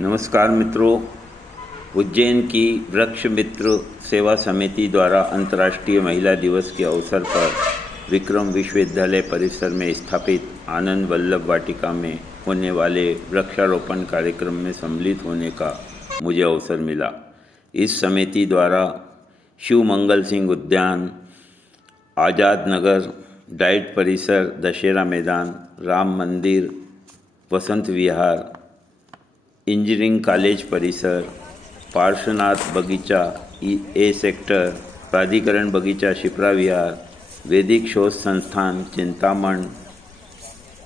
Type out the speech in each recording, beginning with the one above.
नमस्कार मित्रों। उज्जैन की वृक्ष मित्र सेवा समिति द्वारा अंतर्राष्ट्रीय महिला दिवस के अवसर पर विक्रम विश्वविद्यालय परिसर में स्थापित आनंद वल्लभ वाटिका में होने वाले वृक्षारोपण कार्यक्रम में सम्मिलित होने का मुझे अवसर मिला। इस समिति द्वारा शिव मंगल सिंह उद्यान, आज़ाद नगर, डाइट परिसर, दशहरा मैदान, राम मंदिर, वसंत विहार, इंजीनियरिंग कॉलेज परिसर, पार्श्वनाथ बगीचा ए सेक्टर, प्राधिकरण बगीचा शिप्रा विहार, वैदिक शोध संस्थान चिंतामण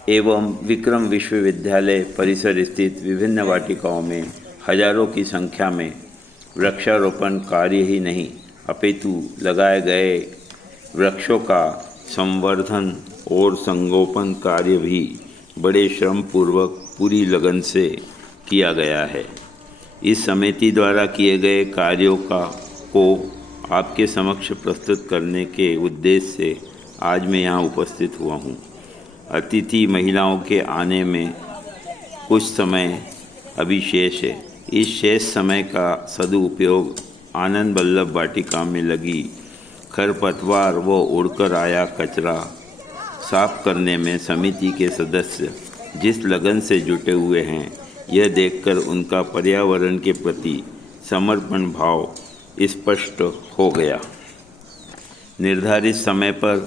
एवं विक्रम विश्वविद्यालय परिसर स्थित विभिन्न वाटिकाओं में हजारों की संख्या में वृक्षारोपण कार्य ही नहीं अपितु लगाए गए वृक्षों का संवर्धन और संगोपन कार्य भी बड़े श्रम पूर्वक पूरी लगन से किया गया है। इस समिति द्वारा किए गए कार्यों को आपके समक्ष प्रस्तुत करने के उद्देश्य से आज मैं यहाँ उपस्थित हुआ हूँ। अतिथि महिलाओं के आने में कुछ समय अभी शेष है। इस शेष समय का सदुपयोग आनंद वल्लभ वाटिका में लगी खरपतवार व उड़कर आया कचरा साफ करने में समिति के सदस्य जिस लगन से जुटे हुए हैं, यह देखकर उनका पर्यावरण के प्रति समर्पण भाव स्पष्ट हो गया। निर्धारित समय पर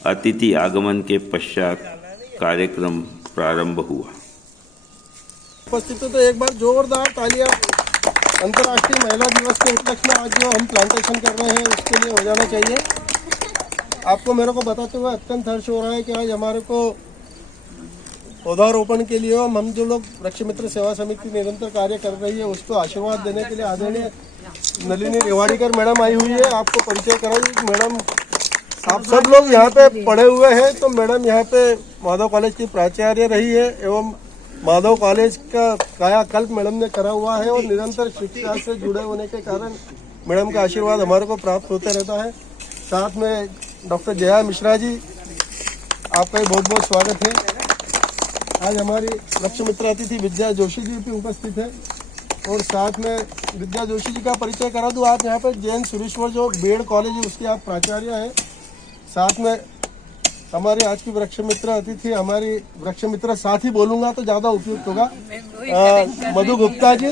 अतिथि आगमन के पश्चात कार्यक्रम प्रारंभ हुआ। उपस्थित तो एक बार जोरदार तालियां अंतर्राष्ट्रीय महिला दिवस के उपलक्ष्य में आज जो हम प्लांटेशन कर रहे हैं उसके लिए हो जाना चाहिए। आपको मेरे को बताते हुए अत्यंत हर्ष हो रहा है कि आज हमारे को पौधारोपण के लिए हम जो लोग वृक्ष मित्र सेवा समिति निरंतर कार्य कर रही है उसको आशीर्वाद देने के लिए आदरणीय नलिनी रेवाड़ीकर मैडम आई हुई है। आपको परिचय कराऊंगी। मैडम आप सब लोग यहाँ पे पढ़े हुए हैं, तो मैडम यहाँ पे माधव कॉलेज की प्राचार्य रही है एवं माधव कॉलेज का कायाकल्प मैडम ने करा हुआ है और निरंतर शिक्षा से जुड़े होने के कारण मैडम का आशीर्वाद हमारे को प्राप्त होते रहता है। साथ में डॉक्टर जया मिश्रा जी, आपका बहुत बहुत स्वागत है। आज हमारी वृक्ष मित्र अतिथि विद्या जोशी जी भी उपस्थित है और साथ में विद्या जोशी जी का परिचय करा दूँ। आप यहाँ पे जैन सुरेश्वर जो बेड़ कॉलेज है उसके आप प्राचार्य हैं। साथ में हमारे आज की वृक्ष मित्र अतिथि, हमारी वृक्ष मित्र साथ ही बोलूँगा तो ज़्यादा उपयुक्त होगा, मधु गुप्ता जी।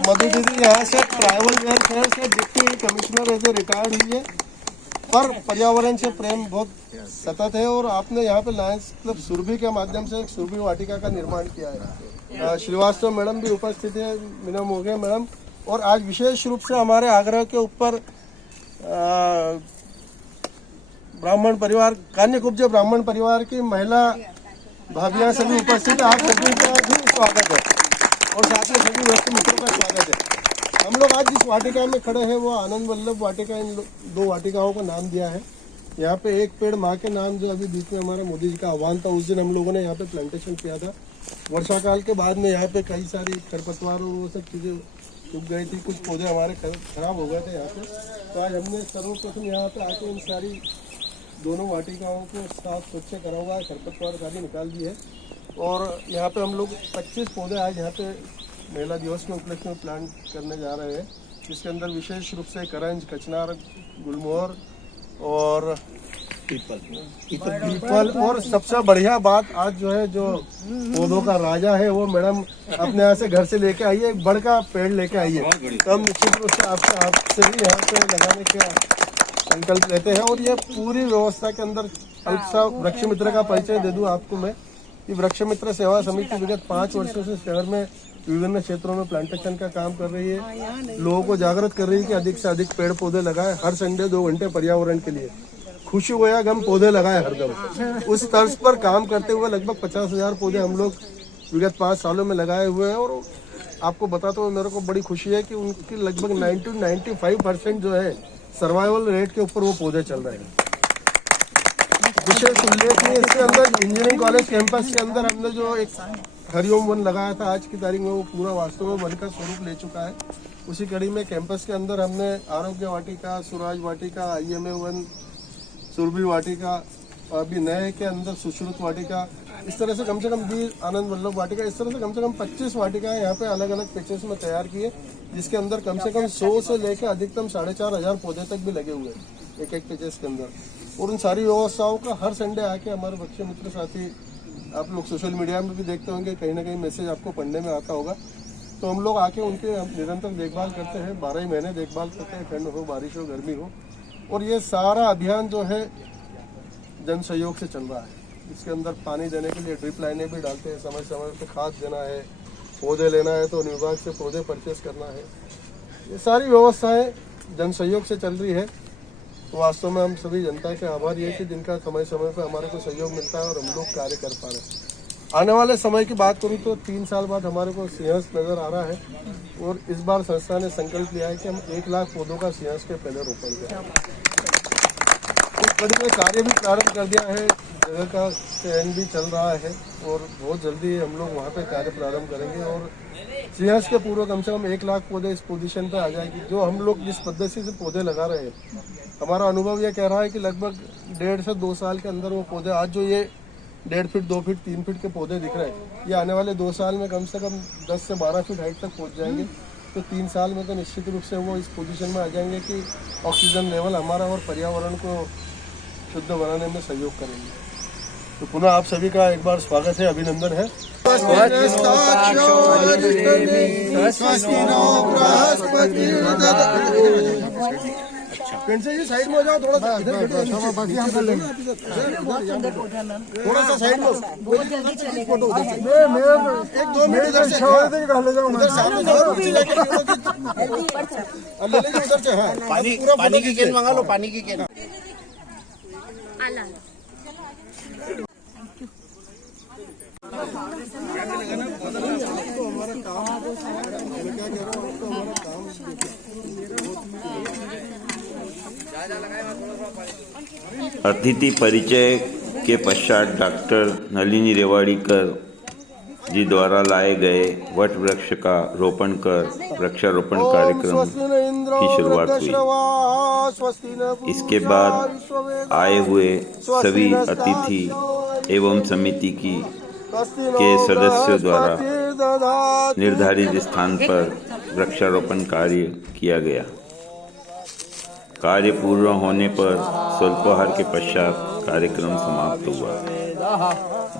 मधु दीदी यहाँ से ट्राइबल वेलफेयर से deputy commissioner as a retired हुई है, पर पर्यावरण से प्रेम बहुत सतत है और आपने यहाँ पे लायंस क्लब सुरभि के माध्यम से एक सुरभि वाटिका का निर्माण किया है। श्रीवास्तव मैडम भी उपस्थित है, मीना मोघे मैडम। और आज विशेष रूप से हमारे आग्रह के ऊपर ब्राह्मण परिवार, कान्यकुब्ज ब्राह्मण परिवार की महिला भाभियाँ सभी उपस्थित है। आप सभी का भी स्वागत है और साथ में सभी वृक्ष मित्रों का स्वागत है। हम लोग आज जिस वाटिका में खड़े हैं वो आनंद वल्लभ वाटिका, इन दो वाटिकाओं को नाम दिया है। यहाँ पे एक पेड़ माँ के नाम, जो अभी बीच में हमारा मोदी जी का आह्वान था, उस दिन हम लोगों ने यहाँ पे प्लांटेशन किया था। वर्षा काल के बाद में यहाँ पे कई सारी खरपतवार और वो सब चीज़ें उग गई थी, कुछ पौधे हमारे खराब हो गए थे यहाँ पे। तो आज हमने सर्वप्रथम यहाँ पे आके इन सारी दोनों वाटिकाओं को साफ स्वच्छ करा हुआ है, खरपतवार सारी निकाल दी है और यहाँ पे हम लोग 25 पौधे आज यहाँ पे महिला दिवस के उपलक्ष्य में प्लांट करने जा रहे हैं, जिसके अंदर विशेष रूप से करंज, कचनार, गुलमोहर और पीपल। और सबसे बढ़िया बात आज जो है, जो पौधों का राजा है वो मैडम अपने यहाँ से घर से लेके आई है, एक बड़ का पेड़ लेके आई है। तो हम निश्चित रूप से आपसे भी यहाँ पे लगाने का संकल्प लेते हैं। और ये पूरी व्यवस्था के अंदर अल्पसा वृक्ष मित्र का परिचय दे दूं आपको मैं, कि वृक्ष मित्र सेवा समिति विगत 5 वर्षों से शहर में विभिन्न क्षेत्रों में प्लांटेशन का काम कर रही है, लोगों को जागृत कर रही है कि अधिक से अधिक पेड़ पौधे लगाए। हर संडे 2 घंटे पर्यावरण के लिए, खुशी हो या गम, पौधे लगाए हरदम। उस तर्ज पर काम करते हुए लगभग 50,000 पौधे हम लोग विगत 5 सालों में लगाए हुए हैं। और आपको बताते हुए मेरे को बड़ी खुशी है कि उनकी लगभग 90-95% जो है सर्वाइवल रेट के ऊपर वो पौधे चल रहे हैं। विशेष उल्लेखनीय इसके अंदर इंजीनियरिंग कॉलेज कैंपस के अंदर हमने जो एक हरिओम वन लगाया था, आज की तारीख में वो पूरा वास्तव में वन का स्वरूप ले चुका है। उसी कड़ी में कैंपस के अंदर हमने आरोग्य वाटिका, सुराज वाटिका, IMA वन, सुरभि वाटिका, अभी नए के अंदर सुश्रुत वाटिका, इस तरह से कम 20 आनंद वल्लभ वाटिका, इस तरह से कम 25 वाटिकाएं यहाँ पे अलग अलग पैचेस में तैयार किए, जिसके अंदर कम से कम 100 से लेकर अधिकतम 4,500 पौधे तक भी लगे हुए हैं एक पैचेस के अंदर। और उन सारी व्यवस्थाओं का हर संडे आके हमारे वृक्ष मित्र साथी, आप लोग सोशल मीडिया में भी देखते होंगे, कहीं ना कहीं मैसेज आपको पढ़ने में आता होगा, तो हम लोग आके उनके निरंतर देखभाल करते हैं, 12 ही महीने देखभाल करते हैं, ठंड हो, बारिश हो, गर्मी हो। और ये सारा अभियान जो है जन सहयोग से चल रहा है। इसके अंदर पानी देने के लिए ड्रिप लाइनें भी डालते हैं, समय समय पे खाद देना है, पौधे लेना है तो वन विभाग से पौधे परचेस करना है। ये सारी व्यवस्थाएं जन सहयोग से चल रही है। तो वास्तव में हम सभी जनता के आभारी है कि जिनका समय समय पर हमारे को सहयोग मिलता है और हम लोग कार्य कर पा रहे हैं। आने वाले समय की बात करूं तो 3 साल बाद हमारे को सिंहस्थ नजर आ रहा है, और इस बार संस्था ने संकल्प लिया है कि हम 1 लाख पौधों का सिंहस्थ के पहले रोपण करें। इस कड़ी में कार्य भी प्रारंभ कर दिया है, जगह का चयन भी चल रहा है और बहुत जल्दी हम लोग वहाँ पे कार्य प्रारंभ करेंगे। और सिंहस्थ के पूर्व कम से कम 1 लाख पौधे इस पोजीशन पे आ जाएगी। जो हम लोग जिस पद्धति से पौधे लगा रहे हैं, हमारा अनुभव यह कह रहा है कि लगभग 1.5 से 2 साल के अंदर वो पौधे, आज जो ये 1.5 फीट, 2 फीट, 3 फीट के पौधे दिख रहे हैं, ये आने वाले 2 साल में कम से कम 10 से 12 फीट हाइट तक पहुंच जाएंगे। तो 3 साल में तो निश्चित रूप से वो इस पोजीशन में आ जाएंगे कि ऑक्सीजन लेवल हमारा और पर्यावरण को शुद्ध बनाने में सहयोग करेंगे। तो पुनः आप सभी का एक बार स्वागत है, अभिनंदन है। पेंसिल जी साइड में हो जाओ, थोड़ा सा इधर थोड़ा सा साइड में, फोटो उधर, 1-2 मिनट इधर से उधर सामने जाओ, पीछे जाके ले लीजिए उधर से। हाँ, पानी की केन मंगा लो, पानी की केन। अतिथि परिचय के पश्चात डॉक्टर नलिनी रेवाड़ीकर जी द्वारा लाए गए वट वृक्ष का रोपण कर वृक्षारोपण कार्यक्रम की शुरुआत हुई। इसके बाद आए हुए सभी अतिथि एवं समिति के सदस्यों द्वारा निर्धारित स्थान पर वृक्षारोपण कार्य किया गया। कार्य पूर्ण होने पर स्वल्पाहार के पश्चात कार्यक्रम समाप्त हुआ।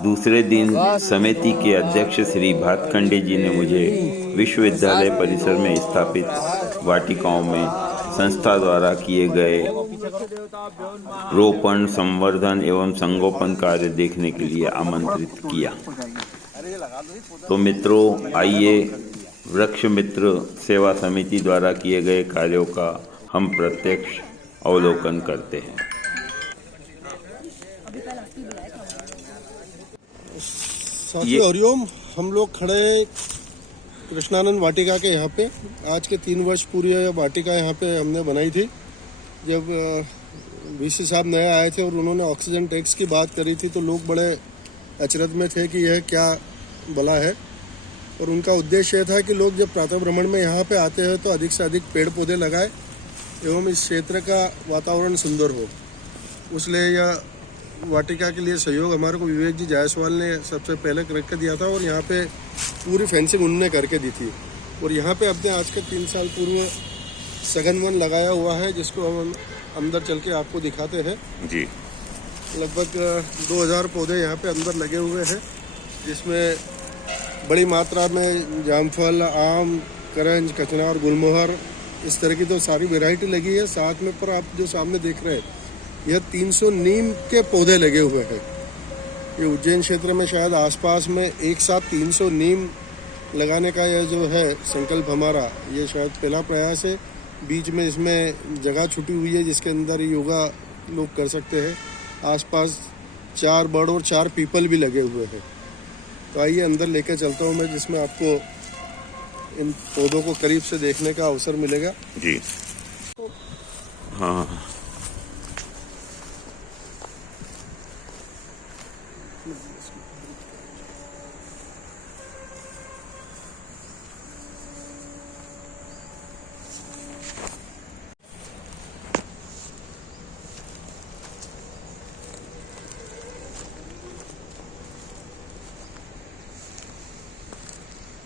दूसरे दिन समिति के अध्यक्ष श्री भातखंडे जी ने मुझे विश्वविद्यालय परिसर में स्थापित वाटिकाओं में संस्था द्वारा किए गए रोपण, संवर्धन एवं संगोपन कार्य देखने के लिए आमंत्रित किया। तो मित्रों, आइए वृक्ष मित्र सेवा समिति द्वारा किए गए कार्यों का हम प्रत्यक्ष अवलोकन करते हैं। साथियों हरिओम, हम लोग खड़े कृष्णानंद वाटिका के यहाँ पे। आज के 3 वर्ष पूरी वाटिका यहाँ पे हमने बनाई थी। जब वीसी साहब नए आए थे और उन्होंने ऑक्सीजन टैक्स की बात करी थी, तो लोग बड़े अचरज में थे कि यह क्या भला है। और उनका उद्देश्य यह था कि लोग जब प्रातः भ्रमण में यहाँ पे आते हैं तो अधिक से अधिक पेड़ पौधे लगाए एवं इस क्षेत्र का वातावरण सुंदर हो। इसलिए यह वाटिका के लिए सहयोग हमारे को विवेक जी जायसवाल ने सबसे पहले करके दिया था और यहाँ पे पूरी फेंसिंग उन्होंने करके दी थी। और यहाँ पे अपने आज के 3 साल पूर्व सघन वन लगाया हुआ है, जिसको हम अंदर चल के आपको दिखाते हैं जी। लगभग 2000 पौधे यहाँ पे अंदर लगे हुए हैं, जिसमें बड़ी मात्रा में जामफल, आम, करंज, कचनार, गुलमोहर, इस तरह की तो सारी वैरायटी लगी है। साथ में पर आप जो सामने देख रहे हैं, यह 300 नीम के पौधे लगे हुए हैं। ये उज्जैन क्षेत्र में शायद आसपास में एक साथ 300 नीम लगाने का यह जो है संकल्प हमारा, ये शायद पहला प्रयास है। बीच में इसमें जगह छुटी हुई है जिसके अंदर योगा लोग कर सकते हैं। आसपास 4 बड़ और 4 पीपल भी लगे हुए हैं। तो आइए अंदर लेकर चलता हूँ मैं, जिसमें आपको इन पौधों को करीब से देखने का अवसर मिलेगा जी। हाँ,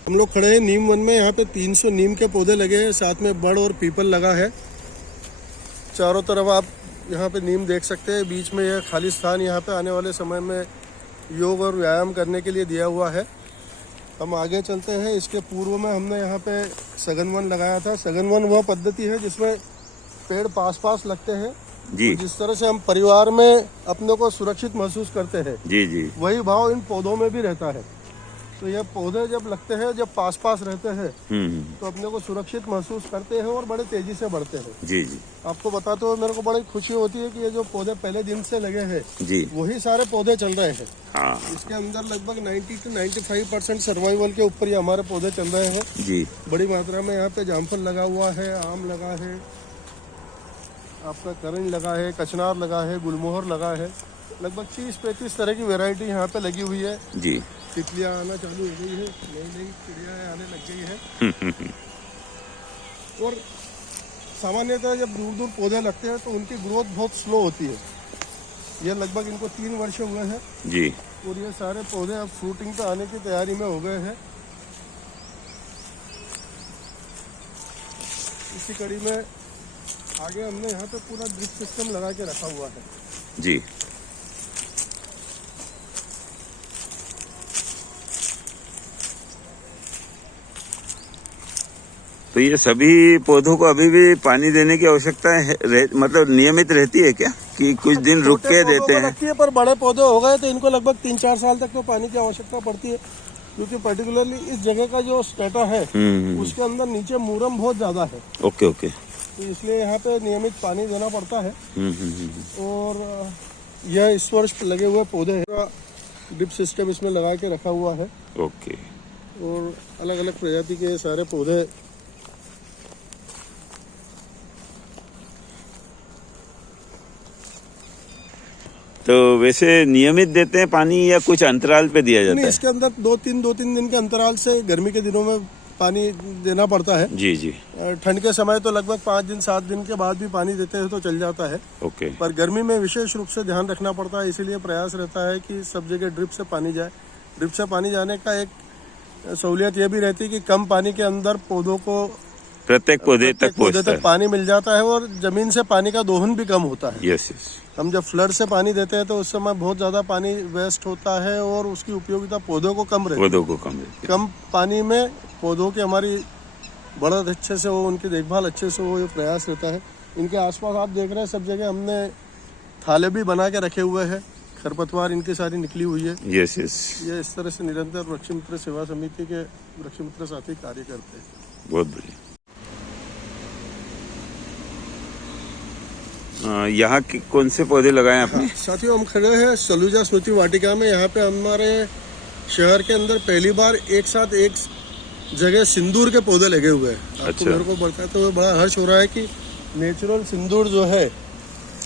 हम लोग खड़े हैं नीम वन में। यहाँ पे 300 नीम के पौधे लगे हैं, साथ में बड़ और पीपल लगा है। चारों तरफ आप यहाँ पे नीम देख सकते हैं। बीच में यह खाली स्थान यहाँ पे आने वाले समय में योग और व्यायाम करने के लिए दिया हुआ है। हम आगे चलते हैं। इसके पूर्व में हमने यहाँ पे सघन वन लगाया था। सघन वन वह पद्धति है जिसमें पेड़ पास पास लगते हैं जी जिस तरह से हम परिवार में अपने को सुरक्षित महसूस करते हैं, जी जी वही भाव इन पौधों में भी रहता है। तो ये पौधे जब लगते हैं, जब पास पास रहते हैं, तो अपने को सुरक्षित महसूस करते हैं और बड़े तेजी से बढ़ते हैं। जी जी आपको बताते हुए मेरे को बड़ी खुशी होती है कि ये जो पौधे पहले दिन से लगे हैं जी वही सारे पौधे चल रहे हैं। हाँ इसके अंदर लगभग 90 से 95% सर्वाइवल के ऊपर ये हमारे पौधे चल रहे हैं। जी बड़ी मात्रा में यहाँ पे जामफल लगा हुआ है, आम लगा है, आपका करण लगा है, कचनार लगा है, गुलमोहर लगा है। लगभग 30-35 तरह की वैरायटी यहाँ पे लगी हुई है। जी तितलियाँ आना चालू हो गई है, नई नई चिड़िया आने लग गई है। और सामान्यतः जब दूर दूर पौधे लगते हैं तो उनकी ग्रोथ बहुत स्लो होती है। ये लगभग इनको 3 वर्ष हुए हैं जी और ये सारे पौधे अब फ्रूटिंग पे आने की तैयारी में हो गए हैं। इसी कड़ी में आगे हमने यहाँ पे पूरा ड्रिप सिस्टम लगा के रखा हुआ है। जी तो ये सभी पौधों को अभी भी पानी देने की आवश्यकता मतलब नियमित रहती है क्या, कि कुछ दिन रुक के देते हैं? रखती है, पर बड़े पौधे हो गए तो इनको लगभग 3-4 साल तक तो पानी की आवश्यकता पड़ती है, क्योंकि पर्टिकुलरली इस जगह का जो स्टेटा है उसके अंदर नीचे मूरम बहुत ज्यादा है। Okay okay. तो इसलिए यहाँ पे नियमित पानी देना पड़ता है। और यह इस वर्ष लगे हुए पौधे हैं, ड्रिप सिस्टम इसमें लगा के रखा हुआ है। ओके। और अलग अलग प्रजाति के सारे पौधे तो वैसे नियमित देते हैं पानी या कुछ अंतराल पे दिया जाता है? इसके अंदर 2-3 दिन के अंतराल से गर्मी के दिनों में पानी देना पड़ता है। जी जी। ठंड के समय तो लगभग 5-7 दिन के बाद भी पानी देते हैं तो चल जाता है। ओके। पर गर्मी में विशेष रूप से ध्यान रखना पड़ता है, इसीलिए प्रयास रहता है कि सब जगह ड्रिप से पानी जाए। ड्रिप से पानी जाने का एक सहूलियत यह भी रहती है कि कम पानी के अंदर पौधों को प्रत्येक पौधे तक पानी मिल जाता है और जमीन से पानी का दोहन भी कम होता है। Yes yes. हम जब फ्लड से पानी देते हैं तो उस समय बहुत ज्यादा पानी वेस्ट होता है और उसकी उपयोगिता पौधों को कम रहती है। पौधों को कम रहती है। कम पानी में पौधों की हमारी बढ़त अच्छे से हो, उनकी देखभाल अच्छे से हो, ये प्रयास रहता है। इनके आसपास आप देख रहे हैं सब जगह हमने थाले भी बना के रखे हुए हैं, खरपतवार इनकी सारी निकली हुई है। Yes yes. ये इस तरह से निरंतर वृक्ष मित्र सेवा समिति के वृक्ष मित्र साथी कार्य करते हैं। बहुत बढ़िया। यहाँ के कौन से पौधे लगाए आपने? साथियों, हम खड़े हैं सलूजा स्मृति वाटिका में। यहाँ पे हमारे शहर के अंदर पहली बार एक साथ एक जगह सिंदूर के पौधे लगे हुए हैं। आपको मेरे को बताते हुए बड़ा हर्ष हो रहा है कि नेचुरल सिंदूर जो है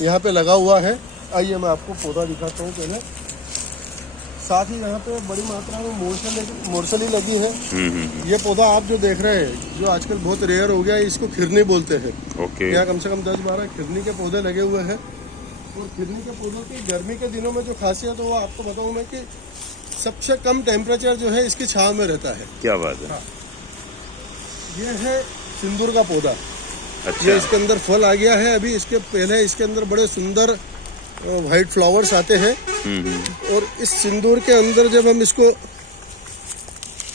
यहाँ पे लगा हुआ है। आइए मैं आपको पौधा दिखाता हूँ पहले। साथ ही यहाँ पे बड़ी मात्रा में मोरसली लगी है। ये पौधा आप जो देख रहे हैं, जो आजकल बहुत रेयर हो गया है, इसको खिरनी बोलते हैं। ओके। यहाँ कम से कम 10-12 खिरनी के पौधे लगे हुए हैं। और खिरनी के पौधों की गर्मी के दिनों में जो खासियत है वो आपको बताऊँ मैं कि सबसे कम टेम्परेचर जो है इसकी छांव में रहता है। क्या बात है। हाँ। ये है सिंदूर का पौधा। अच्छा। ये इसके अंदर फल आ गया है। अभी इसके पहले इसके अंदर बड़े सुंदर व्हाइट फ्लावर्स आते हैं। और इस सिंदूर के अंदर जब हम इसको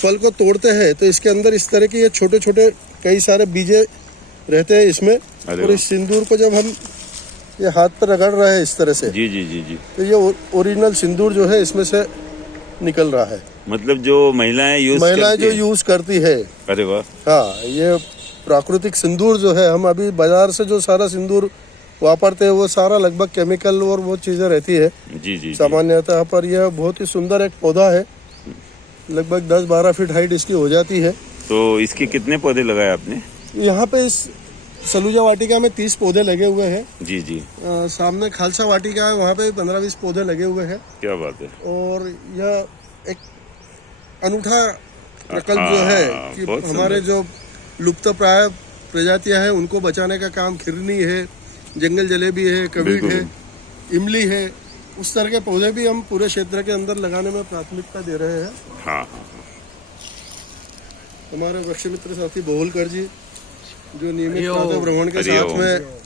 फल को तोड़ते हैं तो इसके अंदर इस तरह के ये छोटे छोटे कई सारे बीजे रहते हैं इसमें। और इस सिंदूर को जब हम ये हाथ पर रगड़ रहे हैं इस तरह से, जी जी जी जी, तो ये ओरिजिनल सिंदूर जो है इसमें से निकल रहा है। मतलब जो महिलाएं जो यूज करती है। अरे वाह। हाँ, ये प्राकृतिक सिंदूर जो है, हम अभी बाजार से जो सारा सिंदूर वापरते हैं वो सारा लगभग केमिकल और वो चीजें रहती है जी जी सामान्यतः। पर यह बहुत ही सुंदर एक पौधा है, लगभग 10-12 फीट हाइट इसकी हो जाती है। तो इसके कितने पौधे लगाए आपने? यहाँ पे इस सलूजा वाटिका में 30 पौधे लगे हुए हैं। जी जी। सामने खालसा वाटिका है, वहाँ पे 15-20 पौधे लगे हुए हैं। क्या बात है। और यह एक अनूठा प्रकल्प जो है कि हमारे जो लुप्त प्राय प्रजातियां हैं उनको बचाने का काम खिरनी है, जंगल जलेबी है, कबीट है, इमली है, उस तरह के पौधे भी हम पूरे क्षेत्र के अंदर लगाने में प्राथमिकता दे रहे हैं। हाँ हाँ। हमारे वृक्ष मित्र साथी बहुलकर जी, जो नियमित प्रातः भ्रमण के साथ में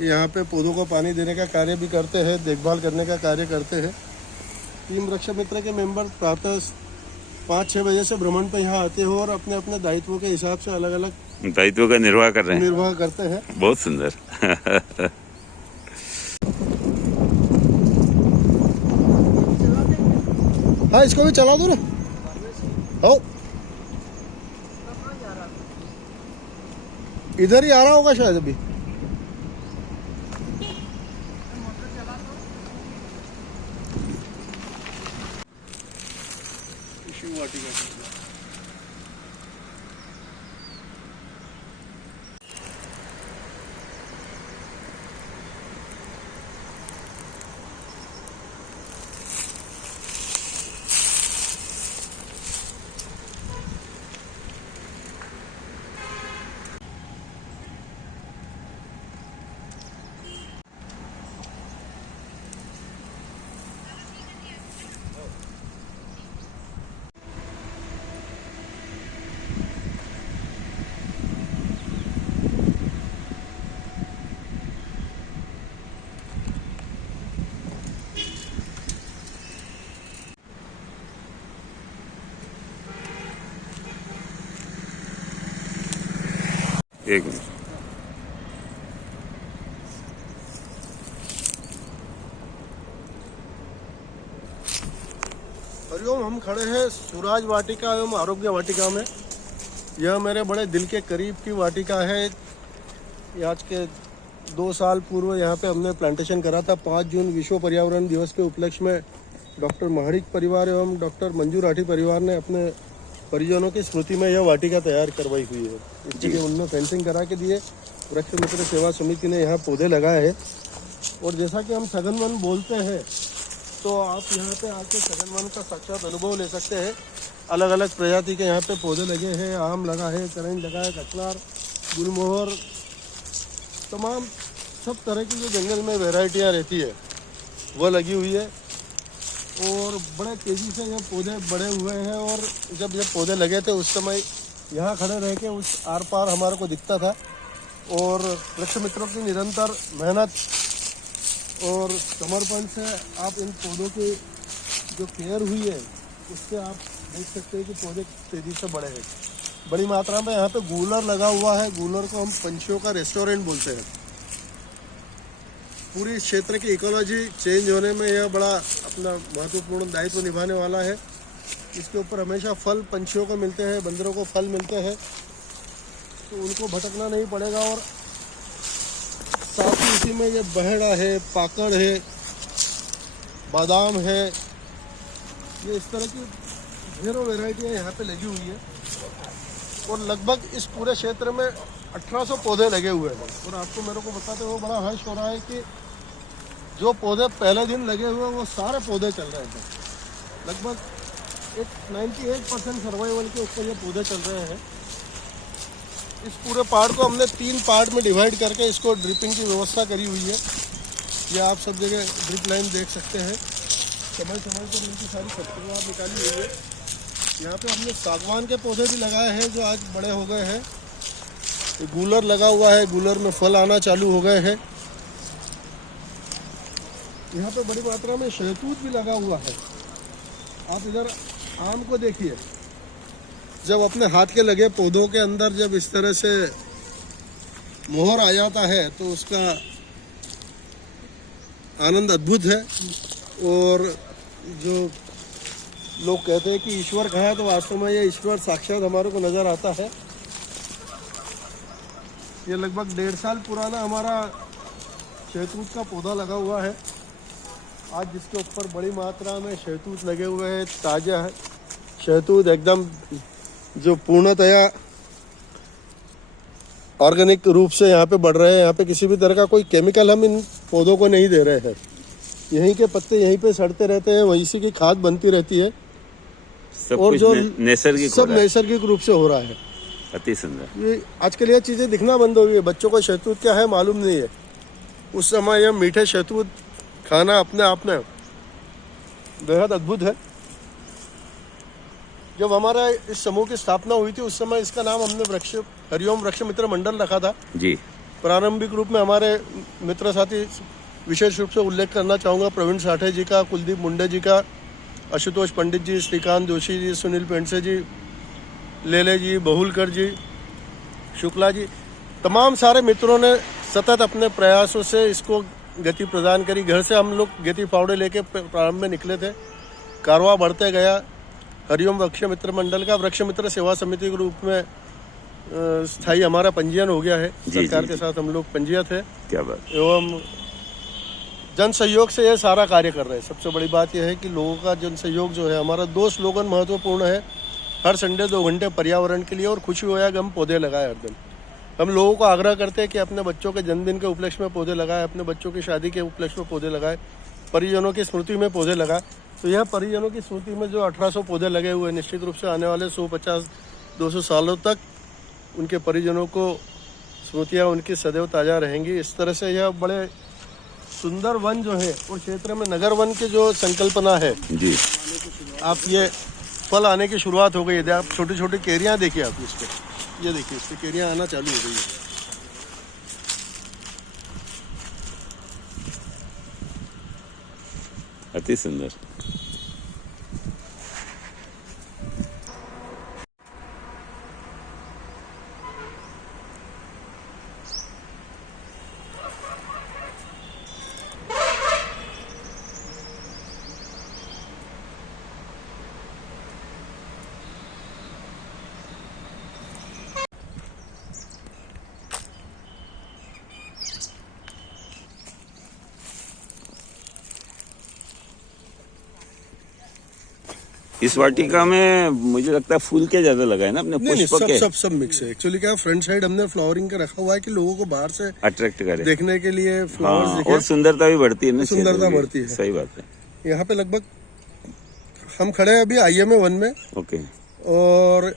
यहाँ पे पौधों को पानी देने का कार्य भी करते हैं, देखभाल करने का कार्य करते हैं। टीम वृक्ष मित्र के मेंबर प्रातः 5-6 बजे से भ्रमण पे यहाँ आते हो और अपने अपने दायित्वों के हिसाब से अलग अलग दायित्व का निर्वाह कर रहे हैं, निर्वाह करते हैं। बहुत सुंदर। हाँ, इसको भी चला दो ना। आओ, इधर ही आ रहा होगा शायद अभी। एक मिनट। हरिओम, हम खड़े हैं स्वराज वाटिका एवं आरोग्य वाटिका में। यह मेरे बड़े दिल के करीब की वाटिका है। ये आज के 2 साल पूर्व यहाँ पे हमने प्लांटेशन करा था। 5 जून विश्व पर्यावरण दिवस के उपलक्ष्य में डॉक्टर महाडिक परिवार एवं डॉक्टर मंजू राठी परिवार ने अपने परिजनों की स्मृति में यह वाटिका तैयार करवाई हुई है। इसके लिए उन्होंने फेंसिंग करा के दिए। वृक्ष मित्र सेवा समिति ने यहाँ पौधे लगाए हैं। और जैसा कि हम सघन वन बोलते हैं, तो आप यहाँ पे आके सघन वन का साक्षात अनुभव ले सकते हैं। अलग अलग प्रजाति के यहाँ पे पौधे लगे हैं। आम लगा है, करंज लगा है, कचनार, गुलमोहर, तमाम सब तरह की जो जंगल में वैरायटियाँ रहती है वह लगी हुई है। और बड़े तेज़ी से ये पौधे बड़े हुए हैं। और जब ये पौधे लगे थे उस समय यहाँ खड़े रह के उस आर पार हमारे को दिखता था। और वृक्ष मित्रों की निरंतर मेहनत और समर्पण से आप इन पौधों की जो केयर हुई है उससे आप देख सकते हैं कि पौधे तेज़ी से बढ़े हैं। बड़ी मात्रा में यहाँ पे गूलर लगा हुआ है। गूलर को हम पंछियों का रेस्टोरेंट बोलते हैं। पूरी क्षेत्र की इकोलॉजी चेंज होने में यह बड़ा अपना महत्वपूर्ण दायित्व निभाने वाला है। इसके ऊपर हमेशा फल पंछियों को मिलते हैं, बंदरों को फल मिलते हैं, तो उनको भटकना नहीं पड़ेगा। और साथ ही इसी में ये बहेड़ा है, पाकड़ है, बादाम है, ये इस तरह की ढेरों वैरायटियाँ यहाँ पे लगी हुई है। और लगभग इस पूरे क्षेत्र में 1800 पौधे लगे हुए हैं। और आपको मेरे को बताते हुए बड़ा हर्ष हो रहा है कि जो पौधे पहले दिन लगे हुए वो सारे पौधे चल रहे थे। लगभग एक 98% सर्वाइवल के ऊपर ये पौधे चल रहे हैं। इस पूरे पार्ट को हमने 3 पार्ट में डिवाइड करके इसको ड्रिपिंग की व्यवस्था करी हुई है। ये आप सब जगह ड्रिप लाइन देख सकते हैं। समय समय पर इनकी सारी पत्तियाँ निकाली हुई है। यहाँ पे हमने सागवान के पौधे भी लगाए हैं जो आज बड़े हो गए हैं। गूलर लगा हुआ है, गूलर में फल आना चालू हो गए हैं। यहाँ पे बड़ी मात्रा में शहतूत भी लगा हुआ है। आप इधर आम को देखिए, जब अपने हाथ के लगे पौधों के अंदर जब इस तरह से मोहर आ जाता है तो उसका आनंद अद्भुत है। और जो लोग कहते हैं कि ईश्वर कहाँ है, तो वास्तव में ये ईश्वर साक्षात हमारे को नज़र आता है। ये लगभग 1.5 साल पुराना हमारा शहतूत का पौधा लगा हुआ है। आज जिसके ऊपर बड़ी मात्रा में शहतूत लगे हुए हैं। ताज़ा है शहतूत, एकदम जो पूर्णतया ऑर्गेनिक रूप से यहाँ पे बढ़ रहे हैं। यहाँ पे किसी भी तरह का कोई केमिकल हम इन पौधों को नहीं दे रहे हैं। यहीं के पत्ते यहीं पे सड़ते रहते हैं, वहीं से की खाद बनती रहती है। और जो नैसर्गिक रूप से हो रहा है। अति सुंदर। ये आजकल ये चीज़ें दिखना बंद हो गई है। बच्चों को शहतूत क्या है मालूम नहीं है। उस समय यह मीठे शहतूत खाना अपने आप में बेहद अद्भुत है। जब हमारा इस समूह की स्थापना हुई थी उस समय इसका नाम हमने हरिओम वृक्ष मित्र मंडल रखा था। जी। प्रारंभिक रूप में हमारे मित्र साथी विशेष रूप से उल्लेख करना चाहूँगा प्रवीण साठे जी का, कुलदीप मुंडे जी का, आशुतोष पंडित जी, श्रीकांत जोशी जी, सुनील पेंडसे जी, लेले जी, बहुलकर जी, शुक्ला जी, तमाम सारे मित्रों ने सतत अपने प्रयासों से इसको गति प्रदान करी। घर से हम लोग गति फावड़े लेके प्रारंभ में निकले थे, कारवां बढ़ते गया। हरिओम वृक्ष मित्र मंडल का वृक्ष मित्र सेवा समिति के रूप में स्थायी हमारा पंजीयन हो गया है। सरकार के साथ हम लोग पंजीयत है। क्या बात। एवं जन सहयोग से ये सारा कार्य कर रहे हैं। सबसे बड़ी बात यह है कि लोगों का जन सहयोग जो है, हमारा 2 स्लोगन महत्वपूर्ण है। हर संडे 2 घंटे पर्यावरण के लिए और खुशी हो या गम पौधे लगाए हर दिन। हम लोगों को आग्रह करते हैं कि अपने बच्चों के जन्मदिन के उपलक्ष्य में पौधे लगाए, अपने बच्चों की शादी के उपलक्ष्य में पौधे लगाए, परिजनों की स्मृति में पौधे लगाए। तो यह परिजनों की स्मृति में जो 1800 पौधे लगे हुए हैं, निश्चित रूप से आने वाले 150-200 सालों तक उनके परिजनों को स्मृतियाँ उनकी सदैव ताज़ा रहेंगी। इस तरह से यह बड़े सुंदर वन जो है और क्षेत्र में नगर वन की जो संकल्पना है जी, आप ये फल आने की शुरुआत हो गई है। आप छोटी छोटी केरियाँ देखिए, आप इस पर ये देखिए, इस पर केरियाँ आना चालू हो गई है। अति सुंदर। इस वाटिका में मुझे लगता है फूल के ज्यादा लगा है ना, अपने नहीं, पुष्प के। सब मिक्स है। एक्चुअली क्या फ्रंट साइड हमने फ्लावरिंग का रखा हुआ है कि लोगों को बाहर से अट्रैक्ट करे, देखने के लिए फ्लावर्स हाँ, दिखे और सुंदरता भी बढ़ती है ना, सुंदरता बढ़ती है। सही बात है। यहाँ पे लगभग हम खड़े हैं अभी IMA 1 में। ओके। और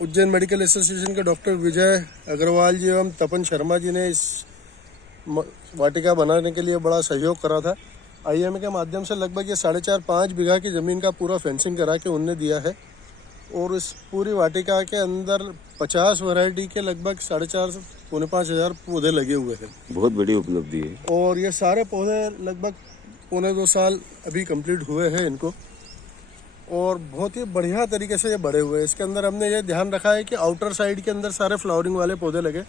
उज्जैन मेडिकल एसोसिएशन के डॉक्टर विजय अग्रवाल जी एवं तपन शर्मा जी ने इस वाटिका बनाने के लिए बड़ा सहयोग करा था। IMA के माध्यम से लगभग ये 4.5-5 बीघा की ज़मीन का पूरा फेंसिंग करा के उनने दिया है। और इस पूरी वाटिका के अंदर 50 वैरायटी के लगभग 4,500-5,5 हज़ार पौधे लगे हुए हैं। बहुत बड़ी उपलब्धि है। और ये सारे पौधे लगभग 1.25-2 साल अभी कंप्लीट हुए हैं इनको, और बहुत ही बढ़िया तरीके से ये बढ़े हुए हैं। इसके अंदर हमने ये ध्यान रखा है कि आउटर साइड के अंदर सारे फ्लावरिंग वाले पौधे लगे,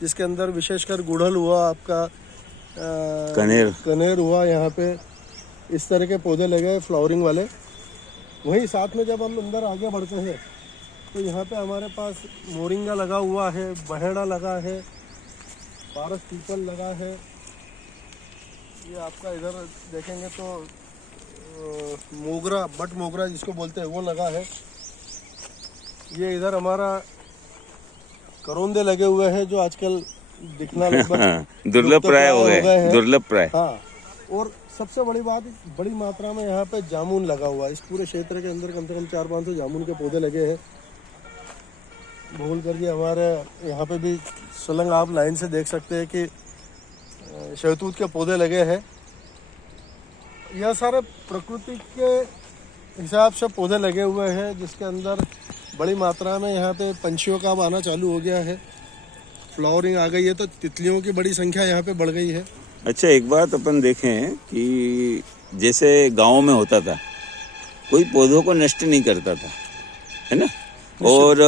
जिसके अंदर विशेषकर गुड़हल हुआ, आपका कनेर हुआ, यहाँ पे इस तरह के पौधे लगे फ्लावरिंग वाले। वहीं साथ में जब हम अंदर आगे बढ़ते हैं तो यहाँ पे हमारे पास मोरिंगा लगा हुआ है, बहेड़ा लगा है, पारस पीपल लगा है। ये आपका इधर देखेंगे तो मोगरा, बट मोगरा जिसको बोलते हैं, वो लगा है। ये इधर हमारा करौंदे लगे हुए हैं जो आजकल दिखना लगभग दुर्लभ प्राय हो गए, दुर्लभ प्राय। हाँ, और सबसे बड़ी बात, बड़ी मात्रा में यहाँ पे जामुन लगा हुआ है। इस पूरे क्षेत्र के अंदर कम से कम 400-500 जामुन के पौधे लगे हैं। भूल करके हमारे यहाँ पे भी सलंग आप लाइन से देख सकते हैं कि शहतूत के पौधे लगे हैं। यह सारे प्रकृति के हिसाब से पौधे लगे हुए हैं, जिसके अंदर बड़ी मात्रा में यहाँ पे पंछियों का आना चालू हो गया है। फ्लावरिंग आ गई है तो तितलियों की बड़ी संख्या यहाँ पे बढ़ गई है। अच्छा, एक बात अपन देखें कि जैसे गाँव में होता था, कोई पौधों को नष्ट नहीं करता था, है ना। और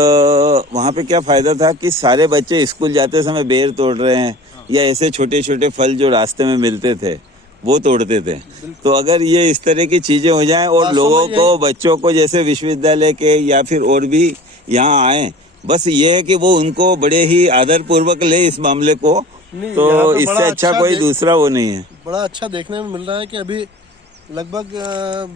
वहाँ पे क्या फायदा था कि सारे बच्चे स्कूल जाते समय बेर तोड़ रहे हैं या ऐसे छोटे छोटे फल जो रास्ते में मिलते थे वो तोड़ते थे। तो अगर ये इस तरह की चीजें हो जाएं और लोगों को, बच्चों को, जैसे विश्वविद्यालय के या फिर और भी यहाँ आए, बस ये है कि वो उनको बड़े ही आदर पूर्वक ले इस मामले को, तो इससे अच्छा कोई दूसरा वो नहीं है। बड़ा अच्छा देखने में मिल रहा है कि अभी लगभग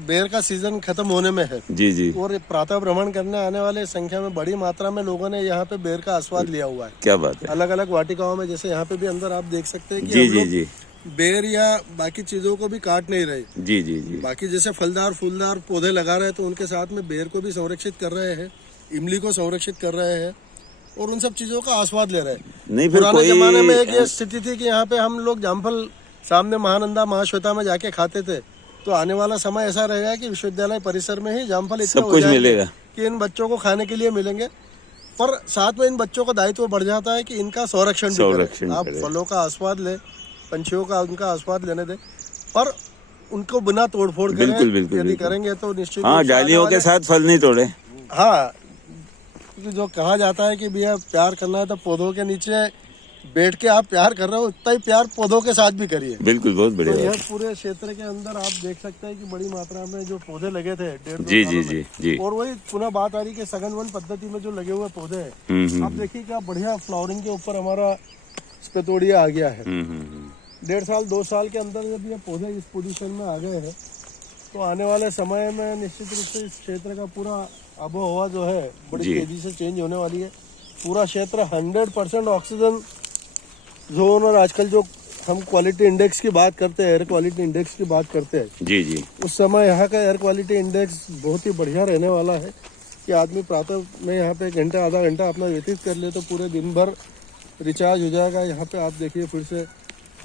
बेर का सीजन खत्म होने में है। जी जी। और प्रातः भ्रमण करने आने वाले संख्या में बड़ी मात्रा में लोगों ने यहाँ पे बेर का आस्वाद लिया हुआ है। क्या बात है। अलग अलग वाटिकाओं में, जैसे यहाँ पे भी अंदर आप देख सकते हैं कि जी जी जी, बेर या बाकी चीजों को भी काट नहीं रहे। जी जी जी। बाकी जैसे फलदार फूलदार पौधे लगा रहे हैं तो उनके साथ में बेर को भी संरक्षित कर रहे हैं, इमली को संरक्षित कर रहे हैं और उन सब चीजों का आस्वाद ले रहे हैं। नहीं, फिर पुराने जमाने में एक ये स्थिति थी कि यहाँ पे हम लोग जामफल सामने महानंदा महाश्वेता में जाके खाते थे। तो आने वाला समय ऐसा रहेगा कि विश्वविद्यालय परिसर में ही जामफल इतना सब कुछ मिलेगा। कि इन बच्चों को खाने के लिए मिलेंगे, पर साथ में इन बच्चों का दायित्व बढ़ जाता है कि इनका संरक्षण भी करें। आप फलों का आस्वाद ले, पंछियों का उनका आस्वाद लेने दें, पर उनको बिना तोड़फोड़ करें। यदि करेंगे तो निश्चित जालियों के साथ फल नहीं तोड़े। हाँ, क्योंकि जो कहा जाता है कि भैया प्यार करना है तो पौधों के नीचे बैठ के आप प्यार कर रहे हो, उतना ही प्यार पौधों के साथ भी करिए। बिल्कुल, बहुत बढ़िया। तो यह पूरे क्षेत्र के अंदर आप देख सकते हैं कि बड़ी मात्रा में जो पौधे लगे थे 1.5 जी सालों जी में, जी जी। और वही पुनः बात आ रही कि सघन वन पद्धति में जो लगे हुए पौधे हैं, आप देखिए क्या बढ़िया फ्लावरिंग के ऊपर हमारा स्पेतोडिया आ गया है। 1.5 साल 2 साल के अंदर जब ये पौधे इस पोजीशन में आ गए हैं, तो आने वाले समय में निश्चित रूप से इस क्षेत्र का पूरा आबो हवा जो है बड़ी तेजी से चेंज होने वाली है। पूरा क्षेत्र 100% ऑक्सीजन जोन, और आजकल जो हम क्वालिटी इंडेक्स की बात करते हैं, एयर क्वालिटी इंडेक्स की बात करते हैं जी जी, उस समय यहाँ का एयर क्वालिटी इंडेक्स बहुत ही बढ़िया रहने वाला है कि आदमी प्रातः में यहाँ पे 1 घंटा आधा घंटा अपना व्यतीत कर ले तो पूरे दिन भर रिचार्ज हो जाएगा। यहाँ पे आप देखिए फिर से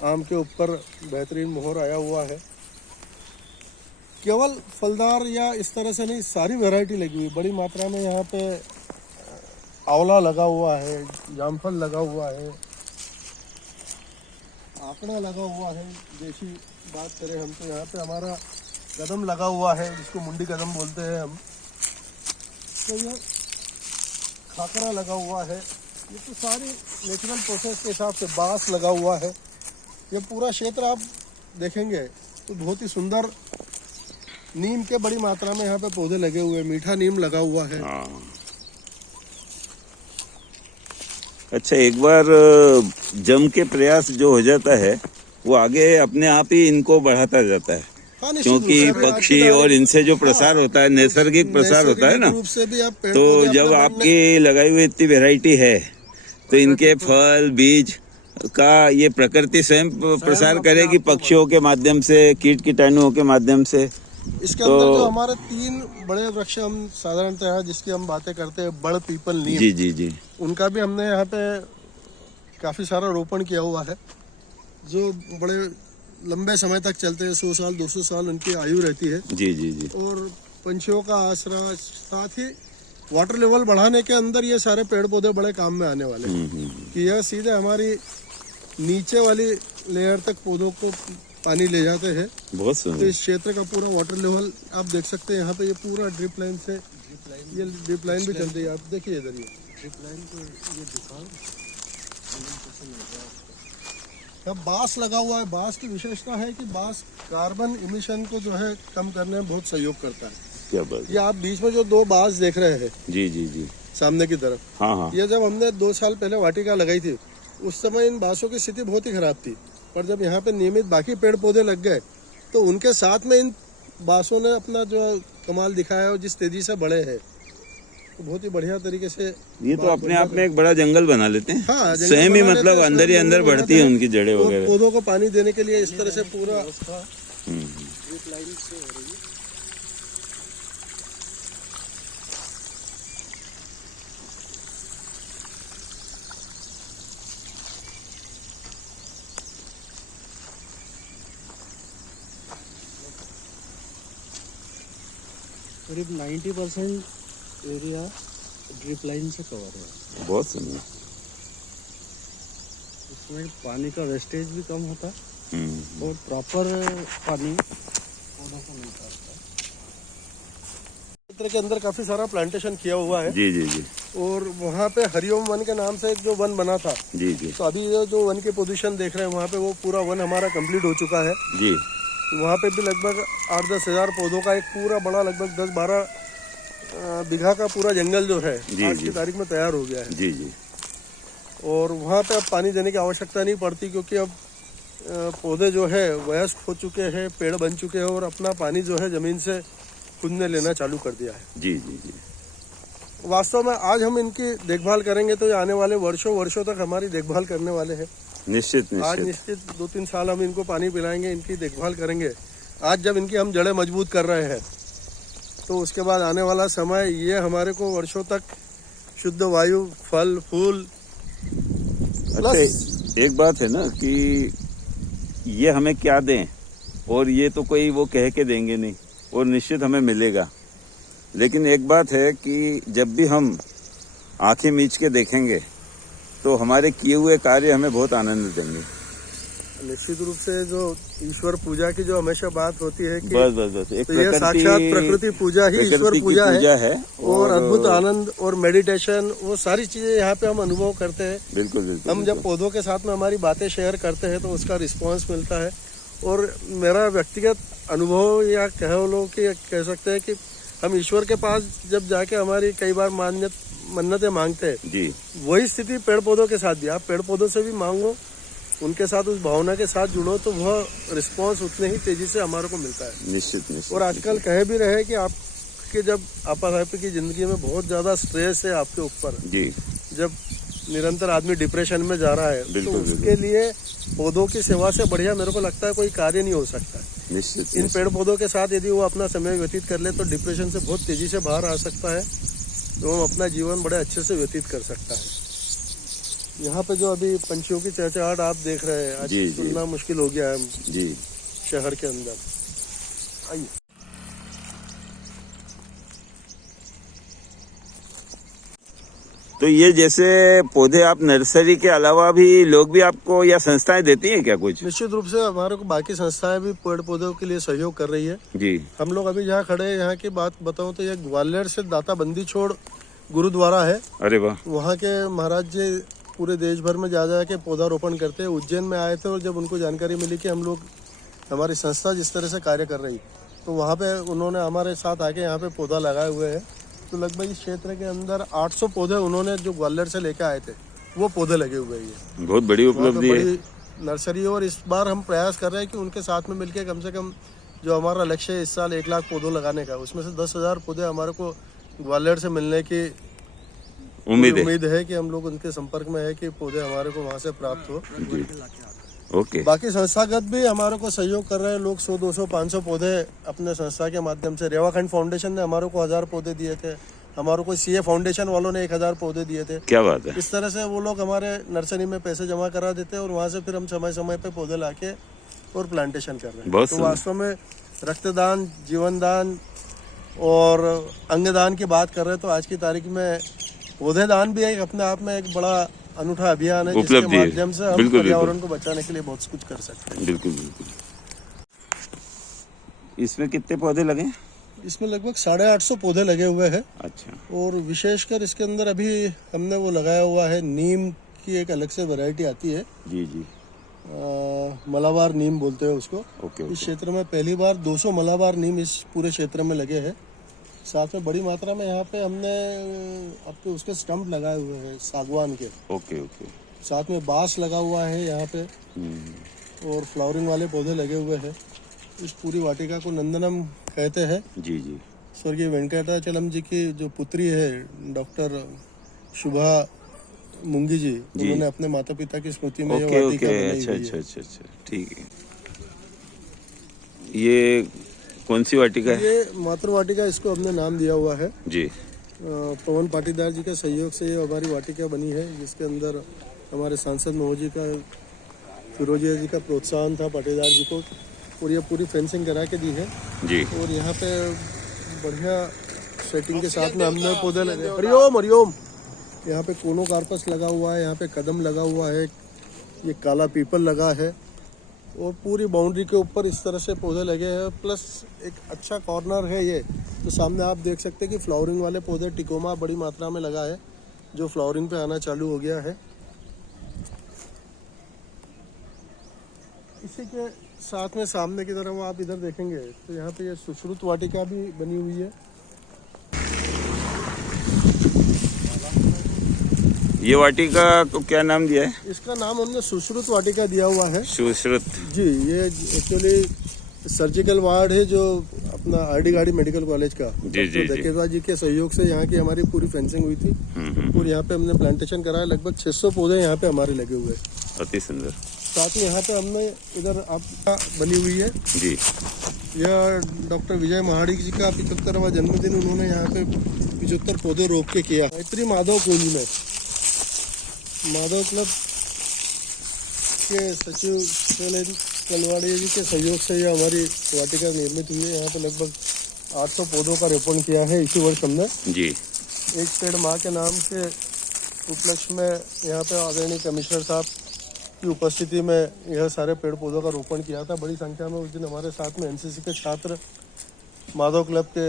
आम के ऊपर बेहतरीन मोहर आया हुआ है। केवल फलदार या इस तरह से नहीं, सारी वैरायटी लगी हुई बड़ी मात्रा में। यहाँ पे आंवला लगा हुआ है, जामफल लगा हुआ है, आंकड़ा लगा हुआ है। देसी बात करें हम तो यहाँ पे हमारा कदम लगा हुआ है, जिसको मुंडी कदम बोलते हैं हम। तो ये खाकरा लगा हुआ है। ये तो सारी नेचुरल प्रोसेस के हिसाब से बांस लगा हुआ है। ये पूरा क्षेत्र आप देखेंगे तो बहुत ही सुंदर, नीम के बड़ी मात्रा में यहाँ पे पौधे लगे हुए हैं, मीठा नीम लगा हुआ है। अच्छा, एक बार जम के प्रयास जो हो जाता है वो आगे अपने आप ही इनको बढ़ाता जाता है। हाँ, क्योंकि पक्षी और इनसे जो प्रसार होता है, नैसर्गिक प्रसार होता है ना, रूप से भी आप तो जब आपकी लगाई हुई इतनी वैरायटी है तो इनके फल बीज का ये प्रकृति स्वयं प्रसार करेगी, पक्षियों के माध्यम से, कीट कीटाणुओं के माध्यम से। इसके अंदर जो हमारे 3 बड़े वृक्ष हम साधारणतः जिसकी हम बातें करते हैं, बड़, पीपल, नीम, जी जी जी, उनका भी हमने यहाँ पे काफी सारा रोपण किया हुआ है, जो बड़े लंबे समय तक चलते हैं। 100 साल 200 साल उनकी आयु रहती है। जी जी जी। और पंछियों का आसरा, साथ ही वाटर लेवल बढ़ाने के अंदर ये सारे पेड़ पौधे बड़े काम में आने वाले हैं कि यह सीधे हमारी नीचे वाली लेयर तक पौधों को पानी ले जाते हैं। बहुत तो इस क्षेत्र का पूरा वाटर लेवल आप देख सकते हैं। यहाँ पे ये पूरा ड्रिप लाइन से, ये ड्रिप लाइन भी चलती है। आप देखिए इधर ये ड्रिप लाइन को ये दिखाओ। अब बांस लगा हुआ है। बांस की विशेषता है कि बांस कार्बन इमिशन को जो है कम करने में बहुत सहयोग करता है। क्या बात। ये आप बीच में जो 2 बांस देख रहे हैं, जी जी जी, सामने की तरफ, हाँ हाँ, ये जब हमने 2 साल पहले वाटिका लगाई थी, उस समय इन बांसों की स्थिति बहुत ही खराब थी। पर जब यहाँ पे नियमित बाकी पेड़ पौधे लग गए तो उनके साथ में इन बांसों ने अपना जो कमाल दिखाया और जिस तेजी से बढ़े हैं, तो बहुत ही बढ़िया तरीके से। ये तो अपने आप में एक बड़ा जंगल बना लेते हैं। हाँ, स्वयं ही मतलब अंदर ही अंदर बढ़ती है उनकी जड़ें वगैरह। पौधों को पानी देने के लिए इस तरह से पूरा करीब 90% एरिया ड्रिप लाइन से कवर है। बहुत सुंदर। इसमें पानी का वेस्टेज भी कम होता है और प्रॉपर पानी पौधों को मिलता है। क्षेत्र के अंदर काफी सारा प्लांटेशन किया हुआ है। जी जी जी। और वहाँ पे हरिओम वन के नाम से एक जो वन बना था, जी जी, तो अभी जो वन की पोजीशन देख रहे हैं वहाँ पे वो पूरा वन हमारा कंप्लीट हो चुका है। जी, वहाँ पे भी लगभग 8-10 हज़ार पौधों का एक पूरा बड़ा लगभग 10-12 बीघा का पूरा जंगल जो है आज की तारीख में तैयार हो गया है। जी जी। और वहाँ पे अब पानी देने की आवश्यकता नहीं पड़ती, क्योंकि अब पौधे जो है वयस्क हो चुके हैं, पेड़ बन चुके हैं और अपना पानी जो है जमीन से खुद ने लेना चालू कर दिया है। जी जी जी। वास्तव में आज हम इनकी देखभाल करेंगे तो ये आने वाले वर्षों तक हमारी देखभाल करने वाले हैं। निश्चित आज निश्चित। 2-3 साल हम इनको पानी पिलाएंगे, इनकी देखभाल करेंगे। आज जब इनकी हम जड़ें मजबूत कर रहे हैं तो उसके बाद आने वाला समय ये हमारे को वर्षों तक शुद्ध वायु, फल, फूल। अच्छा, एक बात है ना कि ये हमें क्या दें, और ये तो कोई वो कह के देंगे नहीं, और निश्चित हमें मिलेगा। लेकिन एक बात है कि जब भी हम आंखें मीच के देखेंगे तो हमारे किए हुए कार्य हमें बहुत आनंद देंगे। निश्चित रूप से जो ईश्वर पूजा की जो हमेशा बात होती है कि बस एक तो ये साक्षात प्रकृति पूजा ही ईश्वर पूजा है और अद्भुत आनंद और मेडिटेशन, वो सारी चीजें यहाँ पे हम अनुभव करते हैं। बिल्कुल हम जब पौधों के साथ में हमारी बातें शेयर करते हैं तो उसका रिस्पांस मिलता है। और मेरा व्यक्तिगत अनुभव या कहो लो कि कह सकते हैं कि हम ईश्वर के पास जब जाके हमारी कई बार मन्नतें मांगते हैं जी, वही स्थिति पेड़ पौधों के साथ भी, आप पेड़ पौधों से भी मांगो, उनके साथ उस भावना के साथ जुड़ो तो वह रिस्पांस उतने ही तेजी से हमारे को मिलता है। निश्चित। और आजकल कह भी रहे हैं कि आपके जब आपाधापी की जिंदगी में बहुत ज्यादा स्ट्रेस है आपके ऊपर जी, जब निरंतर आदमी डिप्रेशन में जा रहा है तो बिल्कुल, उसके लिए पौधों की सेवा से बढ़िया मेरे को लगता है कोई कार्य नहीं हो सकता। निश्चित। इन पेड़ पौधों के साथ यदि वो अपना समय व्यतीत कर ले तो डिप्रेशन से बहुत तेजी से बाहर आ सकता है, तो वो अपना जीवन बड़े अच्छे से व्यतीत कर सकता है। यहाँ पे जो अभी पंछियों की चहचहाट आप देख रहे हैं, आज जी, सुनना मुश्किल हो गया है जी, शहर के अंदर। आइए तो ये जैसे पौधे आप नर्सरी के अलावा भी लोग भी आपको या संस्थाएं देती हैं क्या कुछ? निश्चित रूप से हमारे को बाकी संस्थाएं भी पेड़ पौधों के लिए सहयोग कर रही है जी। हम लोग अभी जहाँ खड़े हैं यहाँ की बात बताऊं तो ये ग्वालियर से दाता बंदी छोड़ गुरुद्वारा है। अरे वाह। वहाँ के महाराज जी पूरे देश भर में जा के पौधारोपण करते हैं। उज्जैन में आए थे और जब उनको जानकारी मिली कि हम लोग हमारी संस्था जिस तरह से कार्य कर रही तो वहाँ पे उन्होंने हमारे साथ आके यहाँ पे पौधा लगाए हुए हैं। तो लगभग इस क्षेत्र के अंदर 800 पौधे उन्होंने जो ग्वालियर से लेके आए थे वो पौधे लगे हुए हैं। बहुत बड़ी उपलब्धि है। बड़ी नर्सरी है और इस बार हम प्रयास कर रहे हैं कि उनके साथ में मिलकर कम से कम जो हमारा लक्ष्य है इस साल 1 लाख पौधों लगाने का, उसमें से 10,000 पौधे हमारे को ग्वालियर से मिलने की उम्मीद है कि हम लोग उनके संपर्क में है कि पौधे हमारे को वहाँ से प्राप्त हो। ओके। बाकी संस्थागत भी हमारे को सहयोग कर रहे हैं लोग, 100, 200, 500 पौधे अपने संस्था के माध्यम से। रेवाखंड फाउंडेशन ने हमारे को 1000 पौधे दिए थे, हमारे को सीए फाउंडेशन वालों ने 1000 पौधे दिए थे। क्या बात है। इस तरह से वो लोग हमारे नर्सरी में पैसे जमा करा देते हैं और वहाँ से फिर हम समय समय पे पौधे लाके और प्लांटेशन कर रहे हैं। तो वास्तव में रक्तदान, जीवन दान और अंगदान की बात कर रहे हैं तो आज की तारीख में पौधे दान भी एक अपने आप में एक बड़ा अनूठा अभियान है जिसके माध्यम से हम पर्यावरण को बचाने के लिए बहुत कुछ कर सकते हैं। बिल्कुल बिल्कुल। इसमें कितने पौधे लगे? इसमें लगभग 850 पौधे लगे हुए हैं। अच्छा। और विशेषकर इसके अंदर अभी हमने वो लगाया हुआ है, नीम की एक अलग से वैरायटी आती है। जी जी। मलाबार नीम बोलते हैं उसको। ओके। इस क्षेत्र में पहली बार 200 मलाबार नीम इस पूरे क्षेत्र में लगे हैं। साथ में बड़ी मात्रा में यहाँ पे हमने आपके उसके स्टंप लगाए हुए हैं सागवान के। Okay okay. साथ में बांस लगा हुआ है यहाँ पे और फ्लावरिंग वाले पौधे लगे हुए हैं। इस पूरी वाटिका को नंदनम कहते हैं। जी जी। स्वर्गीय वेंकटाचलम जी की जो पुत्री है डॉक्टर शुभा मुंगी जी, उन्होंने अपने माता पिता की स्मृति में ये वाटिका बनाई हुई है। अच्छा ठीक है। ये कौन सी वाटिका है? ये मातृ वाटिका इसको हमने नाम दिया हुआ है जी। पवन पाटीदार जी के सहयोग से ये हमारी वाटिका बनी है, जिसके अंदर हमारे सांसद महोदय का, फिरोजिया जी का प्रोत्साहन था पाटीदार जी को, और ये पूरी फेंसिंग करा के दी है जी। और यहाँ पे बढ़िया सेटिंग के साथ में हमने पौधे लगे। हरिओम हरिओम। यहाँ पे कोनोकार्पस लगा हुआ है, यहाँ पे कदम लगा हुआ है, ये काला पीपल लगा है और पूरी बाउंड्री के ऊपर इस तरह से पौधे लगे हैं। प्लस एक अच्छा कॉर्नर है ये, तो सामने आप देख सकते हैं कि फ्लावरिंग वाले पौधे टिकोमा बड़ी मात्रा में लगा है जो फ्लावरिंग पे आना चालू हो गया है। इसी के साथ में सामने की तरफ आप इधर देखेंगे तो यहाँ पे ये सुश्रुत वाटिका भी बनी हुई है। ये वाटिका को क्या नाम दिया है? इसका नाम हमने सुश्रुत वाटिका दिया हुआ है। सुश्रुत जी। ये एक्चुअली सर्जिकल वार्ड है जो अपना आरडी गाड़ी मेडिकल कॉलेज का डकेतवा जी के सहयोग से यहाँ की हमारी पूरी फेंसिंग हुई थी और यहाँ पे हमने प्लांटेशन कराया। लगभग 600 पौधे यहाँ पे हमारे लगे हुए हैं। अति सुंदर। साथ ही यहाँ पे हमने इधर आपका बनी हुई है जी। यह डॉक्टर विजय महाड़ी जी का 75वां जन्मदिन उन्होंने यहाँ पे 75 पौधे रोप के किया। गायत्री माधव कुंज में माधव क्लब के सचिव कलवाड़ी जी के सहयोग से यह हमारी वाटिका निर्मित हुई है। यहाँ पे लगभग 800 पौधों का रोपण किया है इसी वर्ष हमने। जी। एक पेड़ माँ के नाम के उपलक्ष्य में यहाँ पे आदरणीय कमिश्नर साहब की उपस्थिति में यह सारे पेड़ पौधों का रोपण किया था। बड़ी संख्या में उस दिन हमारे साथ में एनसीसी के छात्र, माधव क्लब के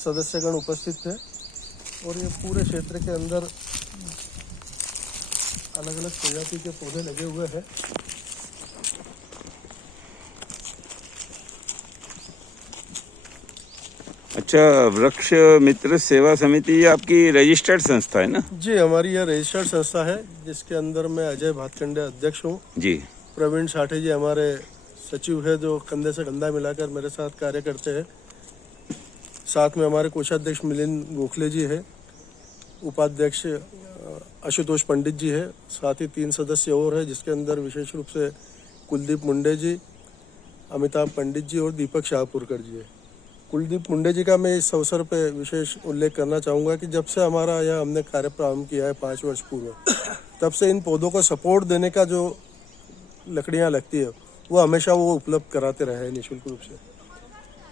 सदस्यगण उपस्थित थे और ये पूरे क्षेत्र के अंदर अलग अलग प्रजाति के पौधे लगे हुए हैं। अच्छा, वृक्ष मित्र सेवा समिति ये आपकी रजिस्टर्ड संस्था है ना? जी, हमारी यह रजिस्टर्ड संस्था है जिसके अंदर मैं अजय भातखंडे अध्यक्ष हूँ। जी। प्रवीण साठे जी हमारे सचिव है जो कंधे से कंधा मिलाकर मेरे साथ कार्य करते हैं। साथ में हमारे कोषाध्यक्ष मिलिंद गोखले जी है, उपाध्यक्ष आशुतोष पंडित जी है, साथ ही 3 सदस्य और है जिसके अंदर विशेष रूप से कुलदीप मुंडे जी, अमिताभ पंडित जी और दीपक शाहपुरकर जी है। कुलदीप मुंडे जी का मैं इस अवसर पे विशेष उल्लेख करना चाहूँगा कि जब से हमारा यह हमने कार्य प्रारंभ किया है 5 वर्ष पूर्व, तब से इन पौधों को सपोर्ट देने का जो लकड़ियाँ लगती है वो हमेशा वो उपलब्ध कराते रहे हैं निःशुल्क रूप से।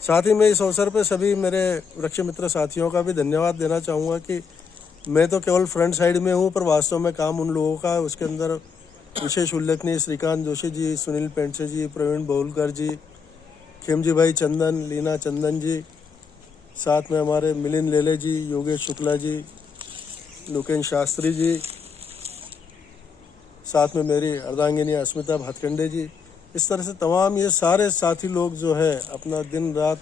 साथ ही मैं इस अवसर पे सभी मेरे वृक्ष मित्र साथियों का भी धन्यवाद देना चाहूँगा कि मैं तो केवल फ्रंट साइड में हूँ पर वास्तव में काम उन लोगों का उसके अंदर विशेष उल्लेखनीय श्रीकांत जोशी जी, सुनील पेंडसे जी, प्रवीण बहुलकर जी, खेमजी भाई चंदन, लीना चंदन जी, साथ में हमारे मिलिंद लेले जी, योगेश शुक्ला जी, लोकेन शास्त्री जी, साथ में मेरी अर्धांगिनी अस्मिता भातखंडे जी। इस तरह से तमाम ये सारे साथी लोग जो है अपना दिन रात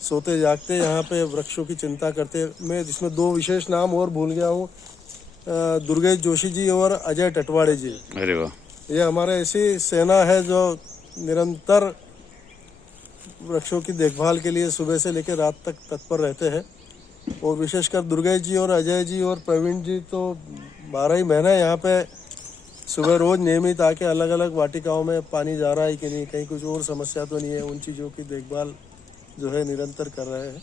सोते जागते यहाँ पे वृक्षों की चिंता करते। मैं इसमें 2 विशेष नाम और भूल गया हूँ, दुर्गेश जोशी जी और अजय टटवाड़े जी। अरे वाह! ये हमारे ऐसी सेना है जो निरंतर वृक्षों की देखभाल के लिए सुबह से लेकर रात तक तत्पर रहते हैं। और विशेषकर दुर्गेश जी और अजय जी और प्रवीण जी तो 12 ही महीने यहाँ पे सुबह रोज नियमित आके अलग अलग वाटिकाओं में पानी जा रहा है कि नहीं, कहीं कुछ और समस्या तो नहीं है, उन चीज़ों की देखभाल जो है निरंतर कर रहे हैं।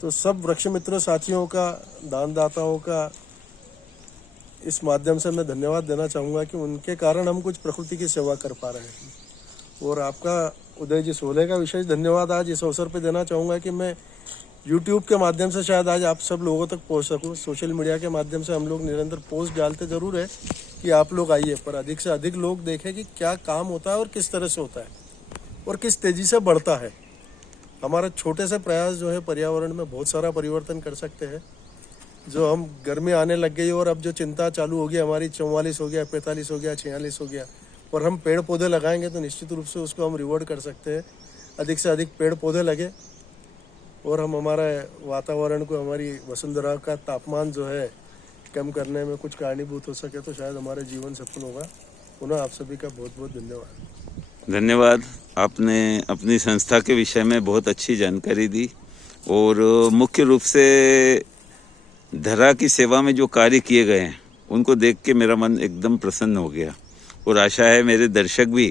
तो सब वृक्ष मित्र साथियों का, दानदाताओं का इस माध्यम से मैं धन्यवाद देना चाहूँगा कि उनके कारण हम कुछ प्रकृति की सेवा कर पा रहे हैं। और आपका उदय जी सोले का विशेष धन्यवाद आज इस अवसर पे देना चाहूँगा कि मैं यूट्यूब के माध्यम से शायद आज आप सब लोगों तक पहुँच सकूँ। सोशल मीडिया के माध्यम से हम लोग निरंतर पोस्ट डालते ज़रूर है कि आप लोग आइए, पर अधिक से अधिक लोग देखें कि क्या काम होता है और किस तरह से होता है और किस तेज़ी से बढ़ता है। हमारे छोटे से प्रयास जो है पर्यावरण में बहुत सारा परिवर्तन कर सकते हैं। जो हम गर्मी आने लग गई और अब जो चिंता चालू हो गई हमारी 44 हो गया, 45 हो गया, 46 हो गया, और हम पेड़ पौधे लगाएंगे तो निश्चित रूप से उसको हम रिवॉर्ड कर सकते हैं। अधिक से अधिक पेड़ पौधे लगे और हम हमारे वातावरण को, हमारी वसुंधरा का तापमान जो है कम करने में कुछ कारणीभूत हो सके तो शायद हमारा जीवन सफल होगा। पुनः आप सभी का बहुत बहुत धन्यवाद। धन्यवाद। आपने अपनी संस्था के विषय में बहुत अच्छी जानकारी दी और मुख्य रूप से धरा की सेवा में जो कार्य किए गए हैं उनको देख के मेरा मन एकदम प्रसन्न हो गया और आशा है मेरे दर्शक भी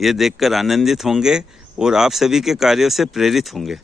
ये देखकर आनंदित होंगे और आप सभी के कार्यों से प्रेरित होंगे।